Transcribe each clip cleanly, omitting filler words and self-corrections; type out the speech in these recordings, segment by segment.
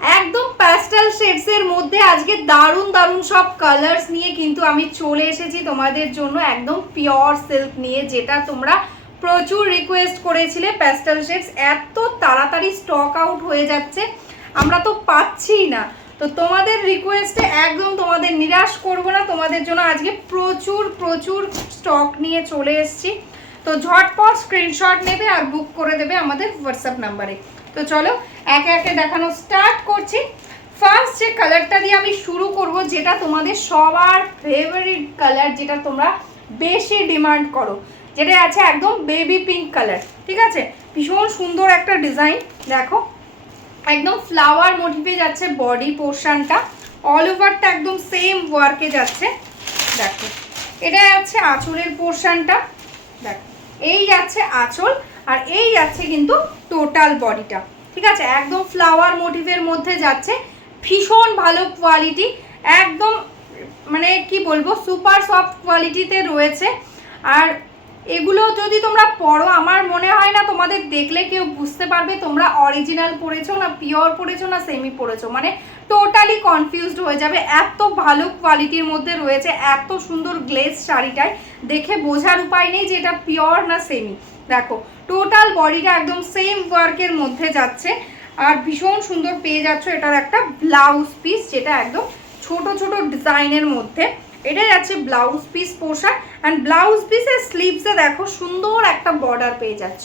একদম প্যাস্টেল শেডসের মধ্যে আজকে দারুণ দারুণ সব কালার্স নিয়ে কিন্তু আমি চলে এসেছি তোমাদের জন্য, একদম পিওর সিল্ক নিয়ে, যেটা তোমরা প্রচুর রিকোয়েস্ট করেছিলে। প্যাস্টেল শেডস এত তাড়াতাড়ি স্টক আউট হয়ে যাচ্ছে, আমরা তো পাচ্ছিই না। তো তোমাদের রিকোয়েস্টে একদম তোমাদের নিরাশ করব না, তোমাদের জন্য আজকে প্রচুর প্রচুর স্টক নিয়ে চলে এসেছি। তো ঝটপট স্ক্রিনশট নেবে আর বুক করে দেবে আমাদের হোয়াটসঅ্যাপ নাম্বারে। তো চলো একে একে দেখানো স্টার্ট করছি। ফার্স্ট যে কালারটা দিয়ে আমি শুরু করব, যেটা তোমাদের সবার ফেভারিট কালার, যেটা তোমরা বেশি ডিমান্ড করো, যেটা আছে একদম বেবি পিঙ্ক কালার। ঠিক আছে, ভীষণ সুন্দর একটা ডিজাইন। দেখো একদম ফ্লাওয়ার মোটিভে যাচ্ছে বডি পোর্শনটা, অল ওভারটা একদম সেম ওয়ার্কে যাচ্ছে। দেখো এটা যাচ্ছে আঁচলের পোর্শনটা, দেখো এই যাচ্ছে আঁচল, আর এই যাচ্ছে কিন্তু টোটাল বডিটা। ঠিক আছে, একদম ফ্লাওয়ার মোটিভের মধ্যে যাচ্ছে, ভীষণ ভালো কোয়ালিটি, একদম মানে কি বলবো সুপার সফট কোয়ালিটিতে রয়েছে। আর এগুলো যদি তোমরা পরো, আমার মনে হয় না তোমাদের দেখলে কেউ বুঝতে পারবে তোমরা অরিজিনাল পরেছো না পিওর পরেছো না সেমি পরেছো, মানে টোটালি কনফিউজড হয়ে যাবে। এত ভালো কোয়ালিটির মধ্যে রয়েছে, এত সুন্দর গ্লেজ শাড়িটায় দেখে বোঝার উপায় নেই যে এটা পিওর না সেমি। দেখো টোটাল বডিটা একদম সেম ওয়ার্কের মধ্যে যাচ্ছে, আর ভীষণ সুন্দর পেয়ে যাচ্ছ এটার একটা ব্লাউজ পিস, যেটা একদম ছোট ছোট ডিজাইনের মধ্যে। এটা যাচ্ছে blouse piece portion, and blouse পিসের স্লিভসে দেখো সুন্দর একটা বর্ডার পেয়ে যাচ্ছ।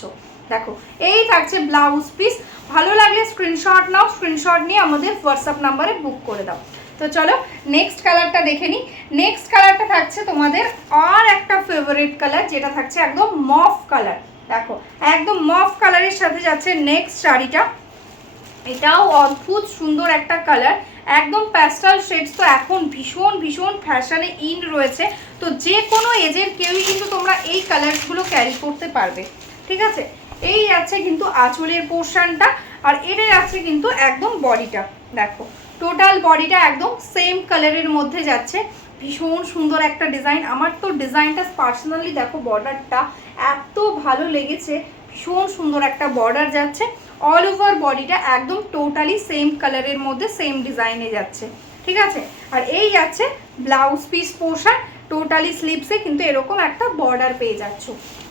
দেখো এই থাকছে ব্লাউজ পিস। ভালো লাগলে স্ক্রিনশট নাও, স্ক্রিনশট নিয়ে আমাদের হোয়াটসঅ্যাপ নাম্বারে বুক করে দাও। তো চলো নেক্সট কালারটা দেখে নিই। নেক্সট কালারটা থাকছে তোমাদের আর একটা ফেভারিট কালার, যেটা থাকছে একদম মফ কালার। দেখো একদম মফ কালারের সাথে যাচ্ছে নেক্সট শাড়িটা, এটাও অদ্ভুত সুন্দর একটা কালার, একদম প্যাস্টেল শেডস তো এখন ভীষণ ভীষণ ফ্যাশনে ইন রয়েছে। তো যে কোনো এজের কেউই কিন্তু তোমরা এই কালারগুলো ক্যারি করতে পারবে। ঠিক আছে, এই যাচ্ছে কিন্তু আঁচলের পোর্শনটা, আর এটা যাচ্ছে কিন্তু একদম বডিটা। দেখো টোটাল বডিটা একদম সেম কালারের মধ্যে যাচ্ছে, ভীষণ সুন্দর একটা ডিজাইন। আমার তো ডিজাইনটা পার্সোনালি দেখো বর্ডারটা এত ভালো লেগেছে, ভীষণ সুন্দর একটা বর্ডার যাচ্ছে। অল ওভার বডিটা একদম টোটালি সেম কালারের মধ্যে সেম ডিজাইনে যাচ্ছে। ঠিক আছে, আর এই যাচ্ছে ব্লাউজ পিস পোর্শন, টোটালি স্লিভসে কিন্তু এরকম একটা বর্ডার পেয়ে যাচ্ছ।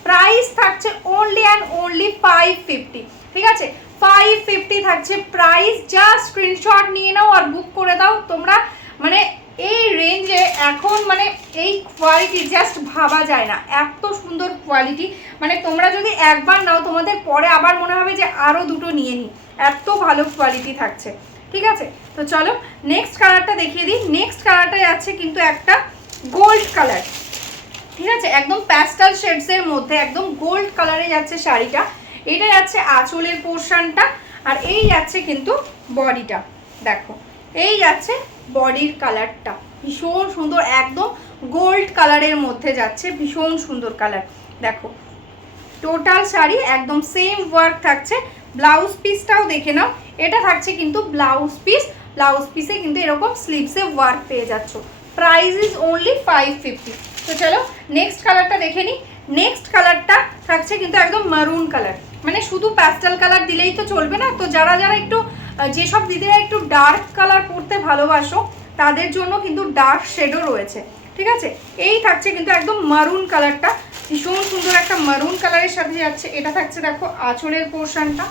প্রাইস থাকছে অনলি অ্যান্ড অনলি 550। ঠিক আছে, 550 থাকছে প্রাইস। জাস্ট স্ক্রিনশট নিয়ে নাও আর বুক করে দাও তোমরা। মানে এই রেঞ্জে এখন মানে এই কোয়ালিটি জাস্ট ভাবা যায় না, এত সুন্দর কোয়ালিটি। মানে তোমরা যদি একবার নাও তোমাদের পরে আবার মনে হবে যে আরও দুটো নিয়ে নিই, এত ভালো কোয়ালিটি থাকছে। ঠিক আছে, তো চলো নেক্সট কালারটা দেখিয়ে দিই। নেক্সট কালারটা যাচ্ছে কিন্তু একটা গোল্ড কালার। ঠিক আছে, একদম প্যাস্টেল শেডসের মধ্যে একদম গোল্ড কালারে যাচ্ছে শাড়িটা। এটা যাচ্ছে আঁচলের পোর্শনটা, আর এই যাচ্ছে কিন্তু বডিটা। দেখো এই যাচ্ছে বডির কালারটা, ভীষণ সুন্দর, একদম গোল্ড কালারের মধ্যে যাচ্ছে, ভীষণ সুন্দর কালার। দেখো টোটাল শাড়ি একদম সেম ওয়ার্ক থাকছে। ব্লাউজ পিসটাও দেখে নাও, এটা থাকছে কিন্তু ব্লাউজ পিস, ব্লাউজ পিসে কিন্তু এরকম স্লিভসে ওয়ার্ক পেয়ে যাচ্ছ। Price is only 550। তো চলো নেক্সট কালারটা দেখে নিই। নেক্সট কালারটা থাকছে কিন্তু একদম মারুন কালার। মানে শুধু প্যাস্টেল কালার দিলেই তো চলবে না, তো যারা যারা একটু যেসব দিদিরা একটু ডার্ক কালার পরতে ভালোবাসো তাদের জন্য কিন্তু ডার্ক শেডও রয়েছে। ঠিক আছে, এই থাকছে কিন্তু একদম মারুন কালারটা, ভীষণ সুন্দর একটা মারুন কালারের সাথে যাচ্ছে। এটা থাকছে দেখো আঁচলের পোর্শনটা,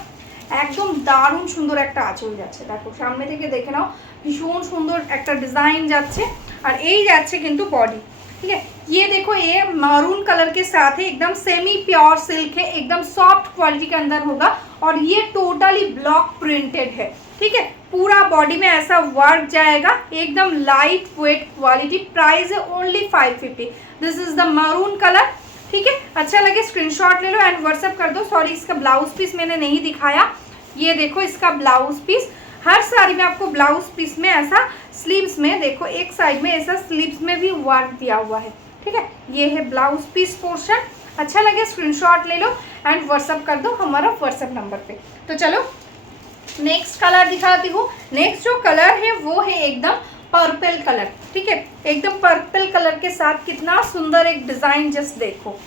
একদম দারুণ সুন্দর একটা আঁচল যাচ্ছে। দেখো সামনে থেকে দেখে নাও, ভীষণ সুন্দর একটা ডিজাইন যাচ্ছে, আর এই যাচ্ছে কিন্তু बॉडी। ठीक है, ये देखो ये मैरून कलर के साथ है, एकदम सेमी प्योर सिल्क है, एकदम सॉफ्ट क्वालिटी के अंदर होगा, और ये टोटली ब्लॉक प्रिंटेड है। ठीक है, पूरा बॉडी में ऐसा वर्क जाएगा, एकदम लाइट वेट क्वालिटी। प्राइस है only 550। This is the maroon colour. ठीक है, अच्छा लगे स्क्रीनशॉट ले लो एंड व्हाट्सएप कर दो। सॉरी इसका ब्लाउज पीस मैंने नहीं दिखाया, ये देखो इसका ब्लाउज पीस। हर साड़ी में आपको ब्लाउज पीस में ऐसा स्लीव्स में देखो एक साइड में ऐसा स्लीव्स में भी वर्क दिया हुआ है। ठीक है, ये है ब्लाउज पीस पोर्शन। अच्छा लगे स्क्रीनशॉट ले लो एंड व्हाट्सएप कर दो हमारा व्हाट्सएप नंबर पे। तो चलो नेक्स्ट कलर दिखाती हूँ। नेक्स्ट जो कलर है वो है एकदम पर्पल कलर। ठीक है, एकदम पर्पल कलर के साथ कितना सुंदर एक डिज़ाइन, जस्ट देखो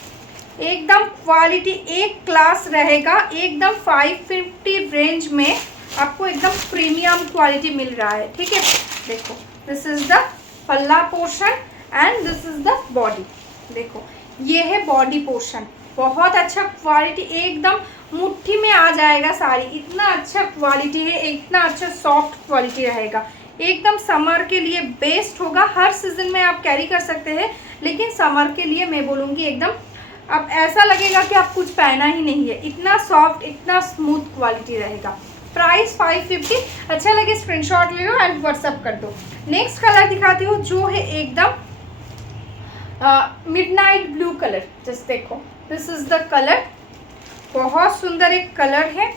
एकदम क्वालिटी एक क्लास रहेगा, एकदम 550 रेंज में आपको एकदम प्रीमियम क्वालिटी मिल रहा है, ठीक है। देखो दिस इज द पल्ला portion and this is the body. देखो ये है बॉडी पोर्शन, बहुत अच्छा क्वालिटी, एकदम मुट्ठी में आ जाएगा साड़ी, इतना अच्छा क्वालिटी है, इतना अच्छा सॉफ्ट क्वालिटी रहेगा, एकदम समर के लिए बेस्ट होगा। हर सीजन में आप कैरी कर सकते हैं, लेकिन समर के लिए मैं बोलूँगी एकदम अब ऐसा लगेगा कि आप कुछ पहना ही नहीं है, इतना सॉफ्ट इतना स्मूथ क्वालिटी रहेगा। प्राइस 550। अच्छा लगे स्क्रीनशॉट ले लो एंड व्हाट्सअप कर दो। नेक्स्ट कलर दिखाती हूँ जो है एकदम मिडनाइट ब्लू कलर। जस्ट देखो दिस इज द कलर, बहुत सुंदर एक कलर है।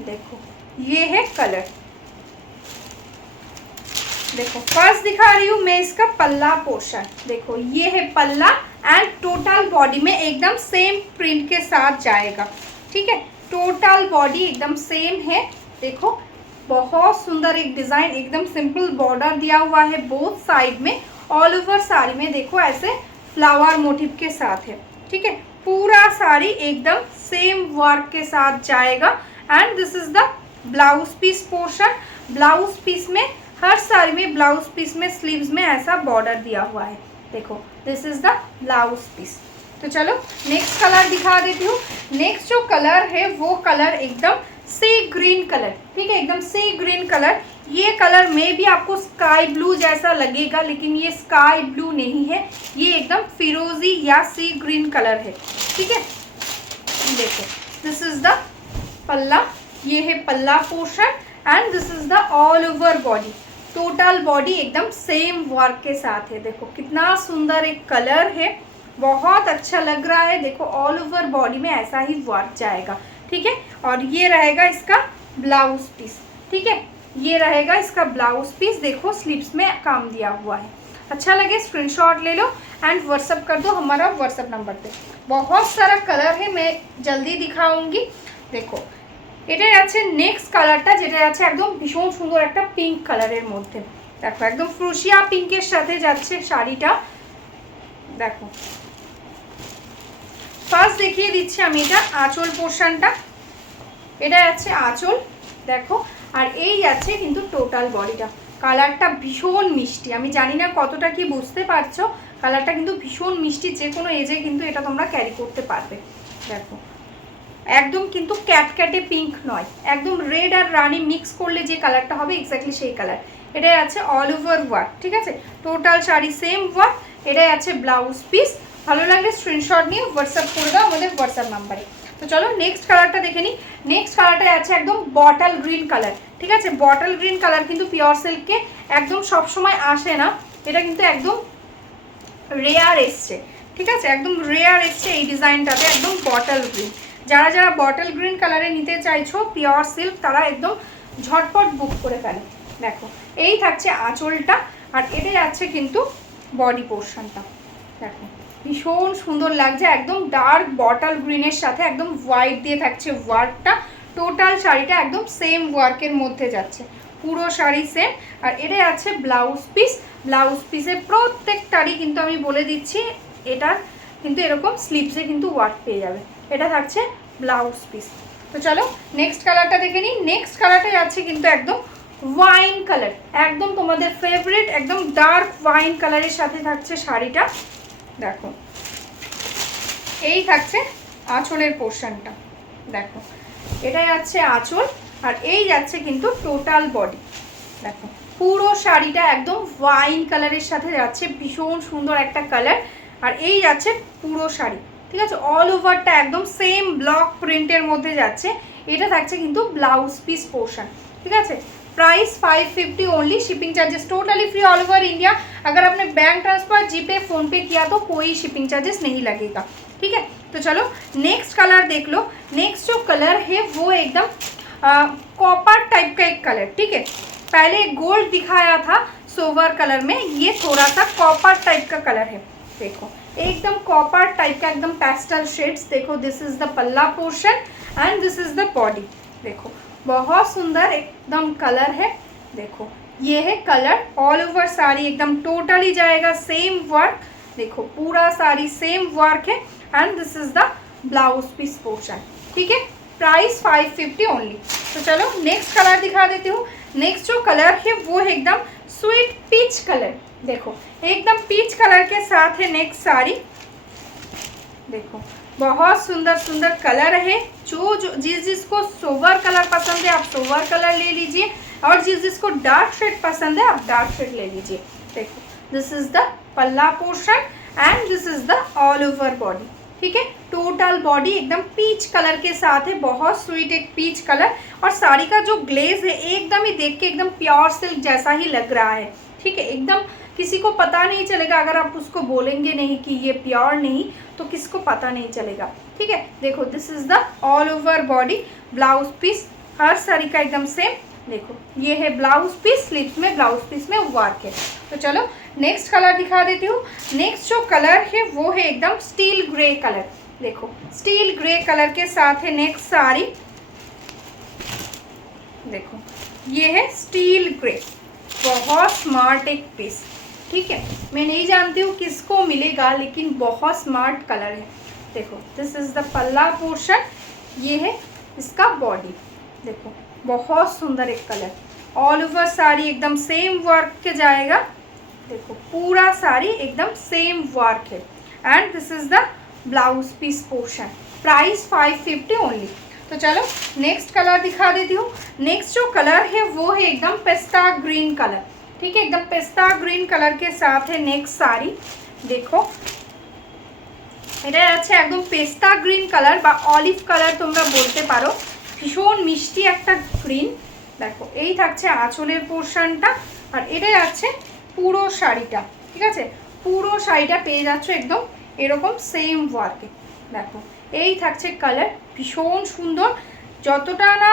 देखो ये है कलर। देखो फर्स्ट दिखा रही हूँ मैं इसका पल्ला पोर्शन। देखो ये है पल्ला एंड टोटल बॉडी में एकदम सेम प्रिंट के साथ जाएगा, ठीक है। टोटल बॉडी एकदम सेम है। देखो बहुत सुंदर एक डिज़ाइन, एकदम सिंपल बॉर्डर दिया हुआ है बोथ साइड में, ऑल ओवर साड़ी में देखो ऐसे फ्लावर मोटिव के साथ है, ठीक है। पूरा साड़ी एकदम सेम वर्क के साथ जाएगा and this is the blouse piece portion. Blouse piece में हर साड़ी में ब्लाउज पीस में स्लीव्स में ऐसा बॉर्डर दिया हुआ है। देखो this is the blouse piece. तो चलो नेक्स्ट कलर दिखा देती हूँ। नेक्स्ट जो कलर है वो कलर एकदम सी ग्रीन कलर, ठीक है, एकदम सी ग्रीन कलर। ये कलर में भी आपको स्काई ब्लू जैसा लगेगा, लेकिन ये स्काई ब्लू नहीं है, ये एकदम फिरोजी या सी ग्रीन कलर है, ठीक है। देखो दिस इज द पल्ला, ये है पल्ला portion and this is the all over body. Total body एकदम सेम वर्क के साथ है। देखो कितना सुंदर एक कलर है, बहुत अच्छा लग रहा है। देखो ऑल ओवर बॉडी में ऐसा ही वर्क जाएगा, ठीक है। और ये रहेगा इसका ब्लाउज पीस, ठीक है, ये रहेगा इसका ब्लाउज पीस। देखो स्लीव्स में काम दिया हुआ है। अच्छा लगे स्क्रीनशॉट ले लो एंड व्हाट्सअप कर दो हमारा व्हाट्सअप नंबर पे। बहुत सारा कलर है, मैं जल्दी दिखाऊंगी। देखो এটাই আছে নেক্সট কালারটা, যেটা আছে একদম ভীষণ সুন্দর একটা পিঙ্ক কালারের মধ্যে। দেখো একদম ফ্রুশিয়া পিঙ্কের সাথে যাচ্ছে শাড়িটা। দেখো ফার্স্ট দেখিয়ে দিচ্ছি আমি এটা আঁচল পোর্শনটা, এটা আছে আঁচল। দেখো আর এই আছে কিন্তু টোটাল বডিটা। কালারটা ভীষণ মিষ্টি, আমি জানি না কতটা কি বুঝতে পারছো, কালারটা কিন্তু ভীষণ মিষ্টি, যে কোনো এজে কিন্তু এটা তোমরা ক্যারি করতে পারবে। দেখো একদম কিন্তু ক্যাটক্যাটে পিঙ্ক নয়, একদম রেড আর রানি মিক্স করলে যে কালারটা হবে এক্স্যাক্টলি সেই কালার। এটাই আছে অল ওভার ওয়ার্ক, ঠিক আছে, টোটাল শাড়ি সেম ওয়ার্ক। এটাই আছে ব্লাউজ পিস। ভালো লাগলে স্ক্রিনশট নিয়ে হোয়াটসঅ্যাপ করে দাও আমাদের হোয়াটসঅ্যাপ নাম্বারে। তো চলো নেক্সট কালারটা দেখে নিই। নেক্সট কালারটাই আছে একদম বটল গ্রিন কালার, ঠিক আছে। বটল গ্রিন কালার কিন্তু পিওর সিল্কে একদম সবসময় আসে না, এটা কিন্তু একদম রেয়ার এসছে, ঠিক আছে, একদম রেয়ার এসছে এই ডিজাইনটাতে, একদম বটল গ্রিন। যারা যারা বটল গ্রিন কালারে নিতে চাইছো পিওর সিল্ক, তারা একদম ঝটপট বুক করে ফেলে। দেখো এই থাকছে আঁচলটা আর এটাই আছে কিন্তু বডি পোর্শনটা। দেখো ভীষণ সুন্দর লাগছে, একদম ডার্ক বটল গ্রিনের সাথে একদম হোয়াইট দিয়ে থাকছে ওয়ার্কটা। টোটাল শাড়িটা একদম সেম ওয়ার্কের মধ্যে যাচ্ছে, পুরো শাড়ি সেম। আর এটাই আছে ব্লাউজ পিস। ব্লাউজ পিসের প্রত্যেকটারই কিন্তু আমি বলে দিচ্ছি, এটা কিন্তু এরকম স্লিভসে কিন্তু ওয়ার্ক পেয়ে যাবে। এটা থাকছে ব্লাউজ পিস। তো চলো নেক্সট কালারটা দেখে নিই। নেক্সট কালারটাই আছে কিন্তু একদম ওয়াইন কালার, একদম তোমাদের ফেভারিট একদম ডার্ক ওয়াইন কালারের সাথে থাকছে শাড়িটা। দেখো এই থাকছে আঁচলের পোর্শনটা। দেখো এটাই আছে আঁচল আর এই যাচ্ছে কিন্তু টোটাল বডি। দেখো পুরো শাড়িটা একদম ওয়াইন কালারের সাথে যাচ্ছে, ভীষণ সুন্দর একটা কালার। আর এই যাচ্ছে পুরো শাড়ি, ঠিক আছে, অল ওভারটা একদম সেম ব্লক প্রিন্টের মধ্যে যাচ্ছে। এটা থাকছে কিন্তু ব্লাউজ পিস পোর্শন, ঠিক আছে। Price 550 only, shipping charges totally free all over India. अगर आपने बैंक ट्रांसफर जीपे फोन पे किया तो कोई शिपिंग चार्जेस नहीं लगेगा, ठीक है। तो चलो नेक्स्ट कलर देख लो। नेक्स्ट जो कलर है वो एकदम कॉपर टाइप का एक कलर, ठीक है। पहले गोल्ड दिखाया था सोवर कलर में, ये थोड़ा सा कॉपर टाइप का कलर है। देखो एकदम कॉपर टाइप का एकदम पेस्टल शेड्स। देखो दिस इज द पल्ला portion and this is the body. देखो बहुत सुंदर एकदम कलर है। देखो ये है कलर, ऑल ओवर साड़ी एकदम टोटली जाएगा सेम वर्क। देखो पूरा साड़ी सेम वर्क है and this is the blouse piece portion, ठीक है। Price 550 only. तो चलो नेक्स्ट कलर दिखा देती हूँ। नेक्स्ट जो कलर है वो है एकदम स्वीट पीच कलर। देखो एकदम पीच कलर के साथ है नेक्स्ट साड़ी। देखो बहुत सुंदर सुंदर कलर है। जो जिसको सोवर कलर पसंद है आप सोवर कलर ले लीजिए, और जिसको डार्क शेड पसंद है आप डार्क शेड ले लीजिए। देखो दिस इज द पल्ला portion and this is the all over body. ठीक है, टोटल बॉडी एकदम पीच कलर के साथ है, बहुत स्वीट एक पीच कलर। और साड़ी का जो ग्लेज है एकदम ही देख के एकदम प्योर सिल्क जैसा ही लग रहा है। ठीक है, एकदम किसी को पता नहीं चलेगा, अगर आप उसको बोलेंगे नहीं कि ये प्योर नहीं तो किसको पता नहीं चलेगा। ठीक है, देखो this is the all over body. Blouse piece हर साड़ी का एकदम सेम। देखो ये है ब्लाउज पीस, स्लीव्स में ब्लाउज पीस में वर्क है। तो चलो नेक्स्ट कलर दिखा देती हूँ। नेक्स्ट जो कलर है वो है एकदम स्टील ग्रे कलर। देखो स्टील ग्रे कलर के साथ है नेक्स्ट साड़ी। देखो ये है स्टील ग्रे, बहुत स्मार्ट एक पीस। ठीक है, मैं नहीं जानती हूँ किसको मिलेगा लेकिन बहुत स्मार्ट कलर है। देखो दिस इज द पल्ला पोर्शन, ये है इसका बॉडी। देखो बहुत सुंदर एक कलर। ऑल ओवर साड़ी एकदम सेम वर्क के जाएगा। देखो पूरा साड़ी एकदम सेम वर्क है and this is the blouse piece portion. Price 550 only. तो चलो नेक्स्ट कलर दिखा देती हूँ। नेक्स्ट जो कलर है वो है एकदम पेस्ता ग्रीन कलर। ठीक है, एकदम पेस्ता ग्रीन कलर के साथ है नेक्स्ट साड़ी। देखो এটা আছে একদম পেস্তা গ্রিন কালার বা অলিভ কালার তোমরা বলতে পারো, ভীষণ মিষ্টি একটা গ্রিন। দেখো এই থাকছে আঁচলের পোর্শনটা আর এটাই আছে পুরো শাড়িটা। ঠিক আছে, পুরো শাড়িটা পেয়ে যাচ্ছ একদম এরকম সেম ওয়ার্কে। দেখো এই থাকছে কালার, ভীষণ সুন্দর। যতটা না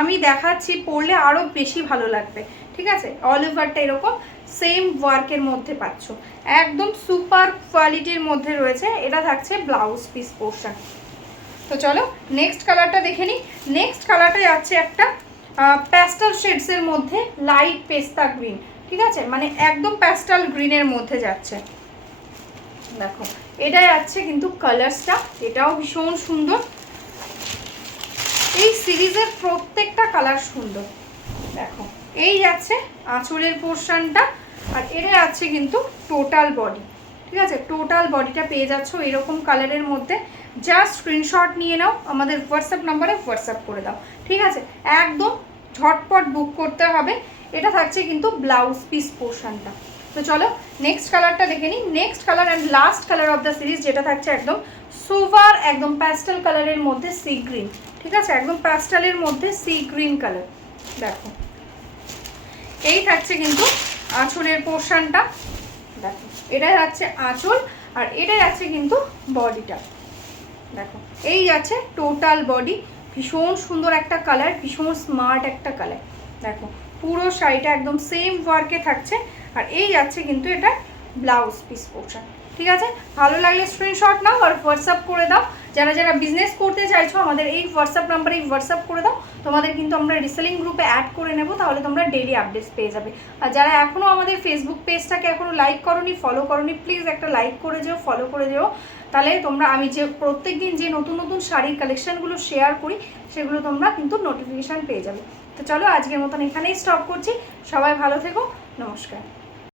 আমি দেখাচ্ছি পরলে আরও বেশি ভালো লাগবে। ঠিক আছে, অল ওভারটা এরকম সেম ওয়ার্কের মধ্যে পাচ্ছ, একদম সুপার কোয়ালিটির মধ্যে রয়েছে। এটা থাকছে ব্লাউজ পিস পোর্শন। তো চলো নেক্সট কালারটা দেখে নিই। নেক্সট কালারটা যাচ্ছে একটা প্যাস্টেল শেডসের মধ্যে, লাইট পেস্তা গ্রিন। ঠিক আছে, মানে একদম প্যাস্টেল গ্রিনের মধ্যে যাচ্ছে। দেখো এটা যাচ্ছে কিন্তু কালার্সটা, এটাও ভীষণ সুন্দর। এই সিরিজের প্রত্যেকটা কালার সুন্দর। দেখো এই যাচ্ছে আঁচলের পোর্শনটা আর এটা যাচ্ছে কিন্তু টোটাল বডি। ঠিক আছে, টোটাল বডিটা পেয়ে যাচ্ছ এরকম কালারের মধ্যে। জাস্ট স্ক্রিনশট নিয়ে নাও, আমাদের হোয়াটসঅ্যাপ নাম্বারে হোয়াটসঅ্যাপ করে দাও। ঠিক আছে, একদম ঝটপট বুক করতে হবে। এটা থাকছে কিন্তু ব্লাউজ পিস পোর্শনটা। তো চলো নেক্সট কালারটা দেখে নিই। Next colour and last colour of the series, যেটা থাকছে একদম সোভার একদম প্যাস্টেল কালারের মধ্যে সি গ্রিন। ঠিক আছে, একদম প্যাস্টেলের মধ্যে সি গ্রিন কালার। দেখো এই থাকছে কিন্তু আঁচলের পোর্শনটা। দেখো এটা যাচ্ছে আঁচল আর এটা যাচ্ছে কিন্তু বডিটা। দেখো এই যাচ্ছে টোটাল বডি, ভীষণ সুন্দর একটা কালার, ভীষণ স্মার্ট একটা কালার। দেখো পুরো শাড়িটা একদম সেম ওয়ার্কে থাকছে আর এই যাচ্ছে কিন্তু এটা ব্লাউজ পিস পোর্শন। ঠিক আছে, ভালো লাগলে স্ক্রিনশট নাও আর হোয়াটসঅ্যাপ করে দাও। যারা যারা বিজনেস করতে চাইছো আমাদের এই হোয়াটসঅ্যাপ নাম্বারে হোয়াটসঅ্যাপ করে দাও, তোমাদের কিন্তু আমরা রিসেলিং গ্রুপে অ্যাড করে নেব, তাহলে তোমরা ডেইলি আপডেটস পেয়ে যাবে। আর যারা এখনও আমাদের ফেসবুক পেজটাকে এখনও লাইক করোনি, ফলো করোনি, প্লিজ একটা লাইক করে যেও, ফলো করে যেও। তাহলে তোমরা আমি যে প্রত্যেক দিন যে নতুন নতুন শাড়ির কালেকশানগুলো শেয়ার করি সেগুলো তোমরা কিন্তু নোটিফিকেশান পেয়ে যাবে। তো চলো আজকের মতন এখানেই স্টপ করছি। সবাই ভালো থেকো, নমস্কার।